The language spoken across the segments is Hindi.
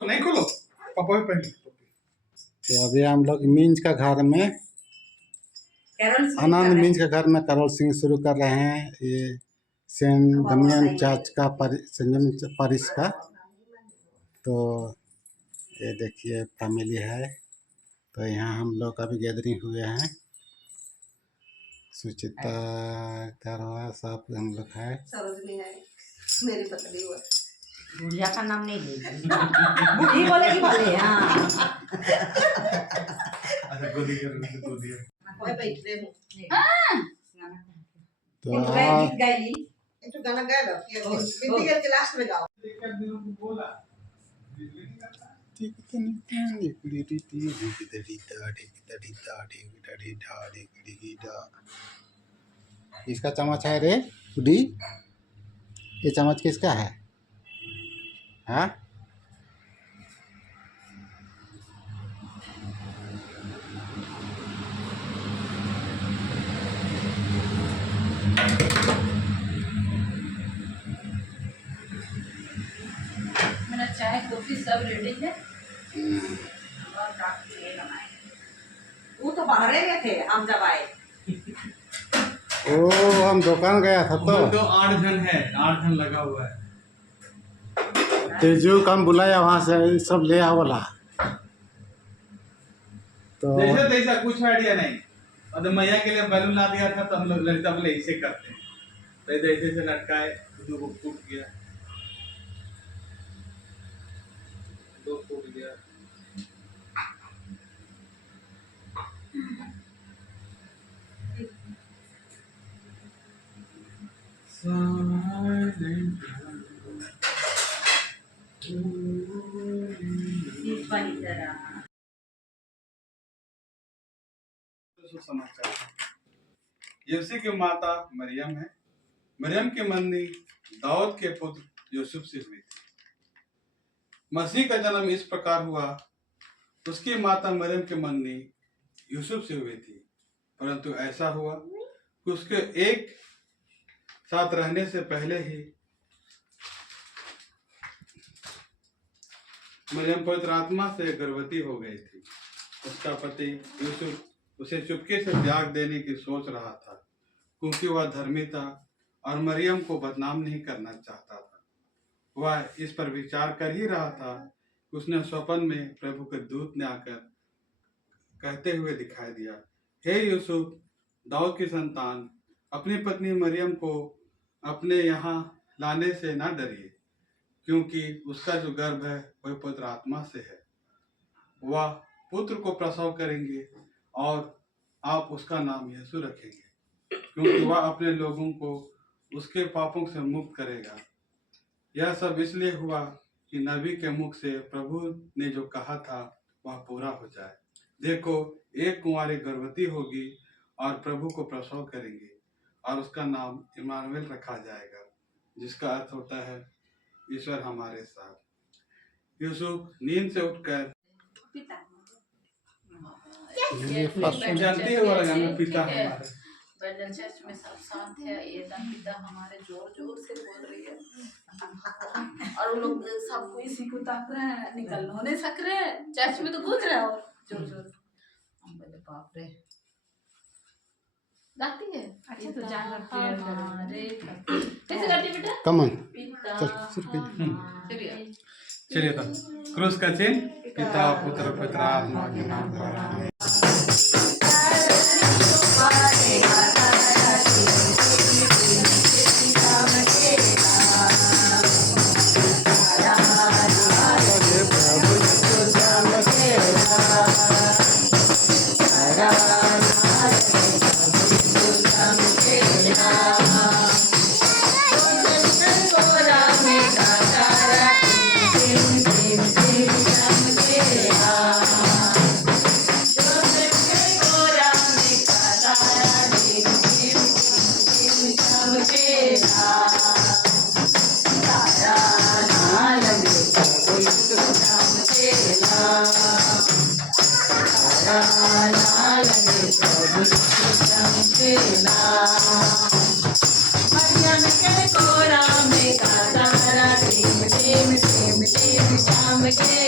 नहीं खोलो, पापा भी पहन। तो अभी हम लोग मींज का घर में आनंद मींज के घर में कैरोल सिंह शुरू कर रहे हैं। ये सेंट दमियन चर्च का संयम पारिश का। तो ये देखिए फैमिली है। तो यहाँ हम लोग अभी गैदरिंग हुए हैं। सुचिता करवा सब हम लोग है। सरोजनी है मेरी पत्नी हुआ। बुढ़िया का नाम नहीं लेगी। बुढ़ी बोलेगी भले। हाँ अच्छा गोदी कर गोदी मैं बैठ रही हूँ। तो एक गाना गा लो बिल्ली के लास्ट में गाओ। बोला इसका चम्मच है रे उडी। ये चम्मच किसका है? हाँ मेरा चाय कॉफी सब रेडी है। और काफी बनाए। वो तो बाहर में थे हम जब आए। ओ हम दुकान गया था तो 8 जन है, 8 जन लगा हुआ है। तेजू का हम बुलाया वहाँ से सब ले आओ बोला। तो जैसे तैसा कुछ आइडिया नहीं। और मैया के लिए बैलून ला दिया था तो हम लोग लड़का बोले ऐसे करते हैं। तो ऐसे से लटकाए, दो टूट गया, दो टूट गया। समाचार यूसुफ की माता मरियम है। मरियम की मंदी दाऊद के पुत्र यूसुफ से हुई थी। मसीह का जन्म इस प्रकार हुआ। उसकी माता मरियम की मंदी यूसुफ से हुई थी, परंतु ऐसा हुआ कि उसके एक साथ रहने से पहले ही मरियम पवित्र आत्मा से गर्भवती हो गई थी। उसका पति यूसुफ उसे चुपके से त्याग देने की सोच रहा था, क्योंकि वह धर्मी था और मरियम को बदनाम नहीं करना चाहता था। वह इस पर विचार कर ही रहा था कि उसने स्वप्न में प्रभु के दूत ने आकर कहते हुए दिखाई दिया, हे यूसुफ, दाऊद की संतान, अपनी पत्नी मरियम को अपने यहाँ लाने से न डरिए, क्योंकि उसका जो गर्भ है वह पवित्र आत्मा से है। वह पुत्र को प्रसव करेंगे और आप उसका नाम यीशु रखेंगे, क्योंकि वह अपने लोगों को उसके पापों से मुक्त करेगा। यह सब इसलिए हुआ कि नबी के मुख से प्रभु ने जो कहा था वह पूरा हो जाए। देखो, एक कुंवारी गर्भवती होगी और प्रभु को प्रसव करेंगे और उसका नाम इमानुएल रखा जाएगा, जिसका अर्थ होता है ईश्वर हमारे साथ। यूसुफ नींद से उठकर जानती है वाला हमें पिता हमारे बर्डन चर्च में सब साथ है। ये पिता हमारे जोर जोर से बोल रही है और वो लोग सब कोई इसी को ताक रहे हैं, निकल नहीं सक रहे हैं। चर्च में तो गूंज रहा है और जोर जोर। हम बोले बाप रे, गाती है। अच्छा तो जाकर प्रेयर हमारे कैसे गाती बेटा? कमन चलिए तो क्रूस का चिन्ह पिता पुत्र पवित्र आत्मा के नाम द्वारा। के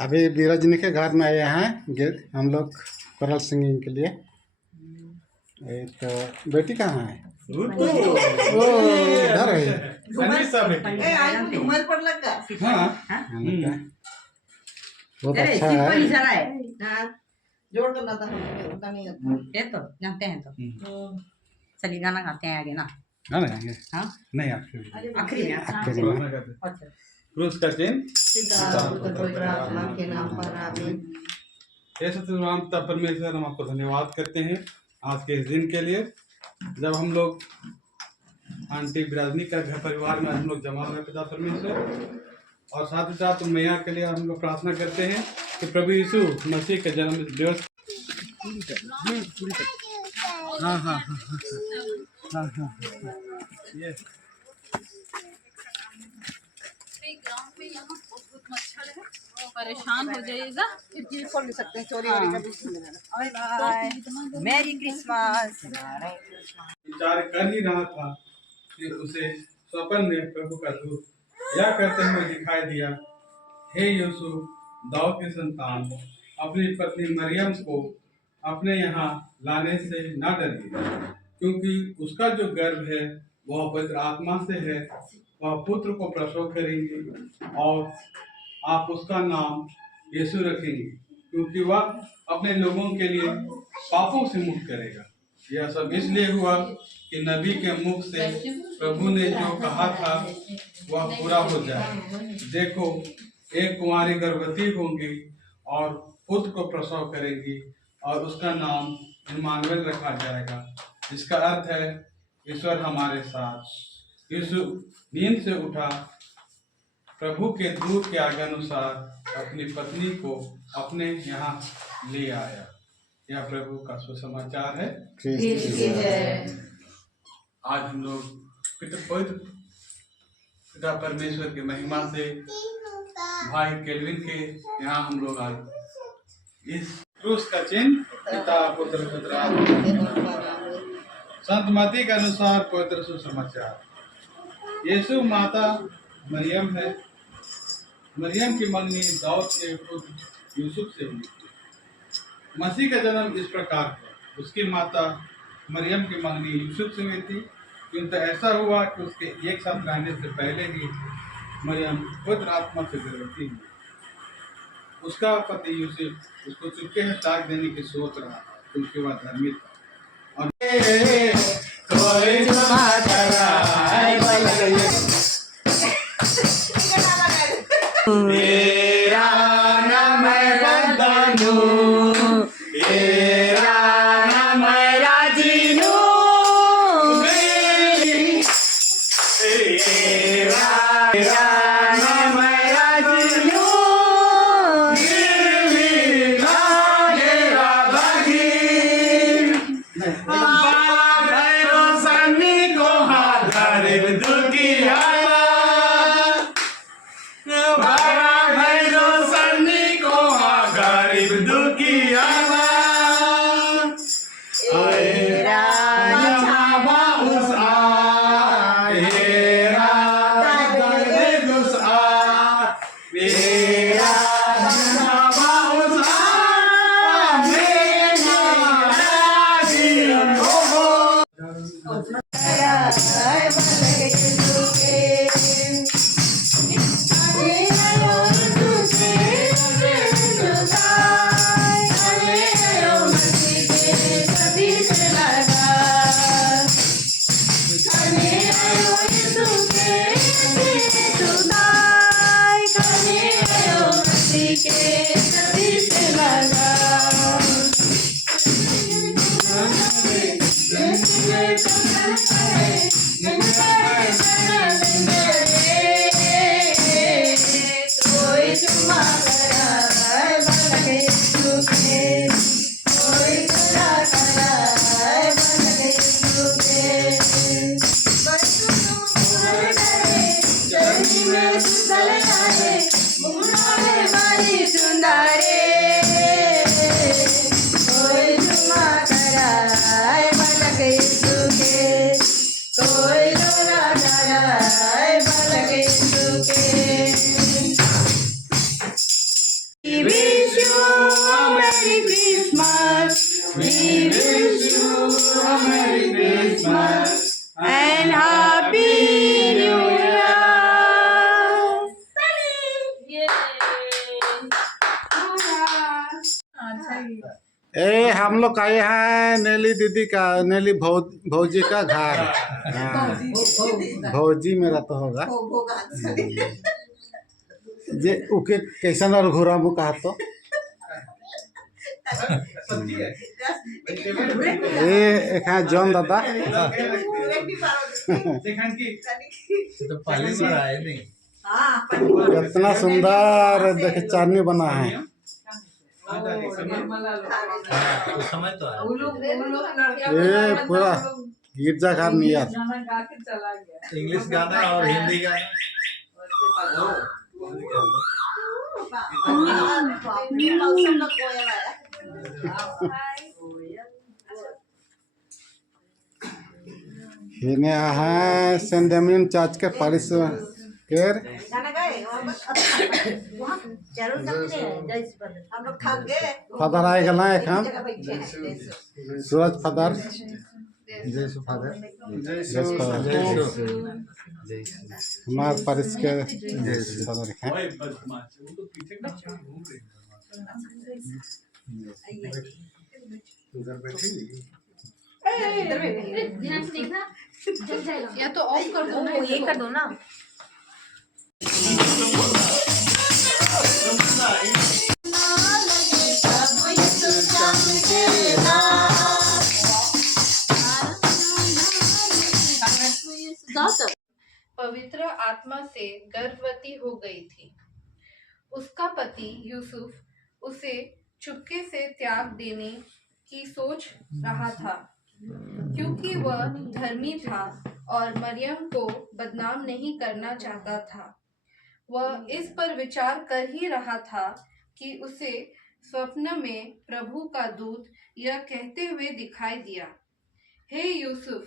अभी बीरजनी के घर में आए हैं हम लोग कोरल सिंगिंग के लिए। ये तो बेटी कहाँ है? ओ इधर है। ए आई घुमर पर लगा बहुत अच्छा है। हां जोड़ करना था हमें उनका नहीं आता ये तो जानते हैं तो चलिए गाना गाते हैं आगे ना। हाँ नहीं हाँ नहीं आखिरी आखिरी में आखिरी में। अच्छा क्रूस का चिन्ह पिता पुत्र पवित्र आत्मा के नाम पर आमीन। हे सत्यनारायण पिता परमेश्वर, हम आपको धन्यवाद करते हैं आज के इस दिन के लिए, जब हम लोग आंटी बिरादनी का घर परिवार में हम लोग जमा हुए पिता परमेश्वर, और साथ ही साथ मैया के लिए हम लोग प्रार्थना करते हैं कि प्रभु यीशु मसीह के जन्म दिवस हाँ हाँ हाँ हाँ हाँ ये ग्राउंड में यहाँ बहुत मच्छर है, परेशान हो जाइएगा। फिर जी खोल नहीं सकते चोरी वोरी का भी बाय बाय मैरी क्रिसमस। विचार कर ही रहा था कि उसे स्वप्न में प्रभु का दूत यह करते हुए दिखाई दिया, हे यूसुफ दाऊद की संतान, अपनी पत्नी मरियम को अपने यहाँ लाने से न डरिए, क्योंकि उसका जो गर्भ है वह पवित्र आत्मा से है। वह पुत्र को प्रसव करेंगे और आप उसका नाम यीशु रखेंगे, क्योंकि वह अपने लोगों के लिए पापों से मुक्त करेगा। यह सब इसलिए हुआ कि नबी के मुख से प्रभु ने जो कहा था वह पूरा हो जाए। देखो, एक कुंवारी गर्भवती होंगी और पुत्र को प्रसव करेंगी और उसका नाम इम्मानुएल रखा जाएगा, जिसका अर्थ है ईश्वर हमारे साथ। यीशु नींद से उठा, प्रभु के दूत के आज्ञा अनुसार अपनी पत्नी को अपने यहाँ ले आया। यह प्रभु का सुसमाचार है। आज हम लोग पिता परमेश्वर की महिमा से भाई केल्विन के यहाँ हम लोग आए। इस क्रूस का चिन्ह पिता पुत्र पवित्र आत्मा के नाम पर आमीन। संत मत्ती के अनुसार पवित्र सुसमाचार। यीशु माता मरियम है। मरियम की मंगनी दाऊद के पुत्र यूसुफ से हुई थी। मसीह का जन्म इस प्रकार है। उसकी माता मरियम की मंगनी यूसुफ से हुई थी, किंतु ऐसा हुआ कि उसके एक साथ रहने से पहले ही मरियम पवित्र आत्मा से गर्भवती हुई। उसका पति यूसुफ उसको चुपके में ताक देने की सोच रहा था, क्योंकि वह धर्मी था। यीशु के कोई डोरा डाले बालक यीशु के We wish you a Merry Christmas. We wish you a Merry Christmas and Happy New Year. ए हम लोग आए हैं नेली दीदी का, नेली भौजी का घर। हाँ, भौजी मेरा तो होगा जे उके कैसन और घोरा मुँह कहा तो एक है जॉन दादा। तो पहली बार आए नहीं। कितना सुंदर देखे चांदनी बना है। तो समझ तो आया। ये पूरा गिरजा घर नियर। इंग्लिश गाना और हिंदी गाना। इन्हें है सेंट डेमियन चर्च के पारिश केर गाना गाए और बस जरूर करते हैं हम लोग थक गए फादर आए गला एक हम जगह बैठे हैं सूरज फादर जैसु फादर। हमारे पारिश के फादर हैं। ओए बदमाश, वो तो पीछे का घूम रही ध्यान से देखना, जल जाएगा। या तो ऑफ कर दो ना, ये कर दो ना। पवित्र आत्मा से गर्भवती हो गई थी। उसका पति यूसुफ उसे चुपके से त्याग देने की सोच रहा था, क्योंकि वह धर्मी था और मरियम को बदनाम नहीं करना चाहता था। वह इस पर विचार कर ही रहा था कि उसे स्वप्न में प्रभु का दूत यह कहते हुए दिखाई दिया, हे यूसुफ,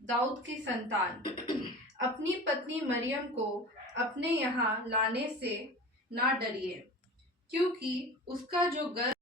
दाऊद की संतान, अपनी पत्नी मरियम को अपने यहाँ लाने से ना डरिए, क्योंकि उसका जो गर्भ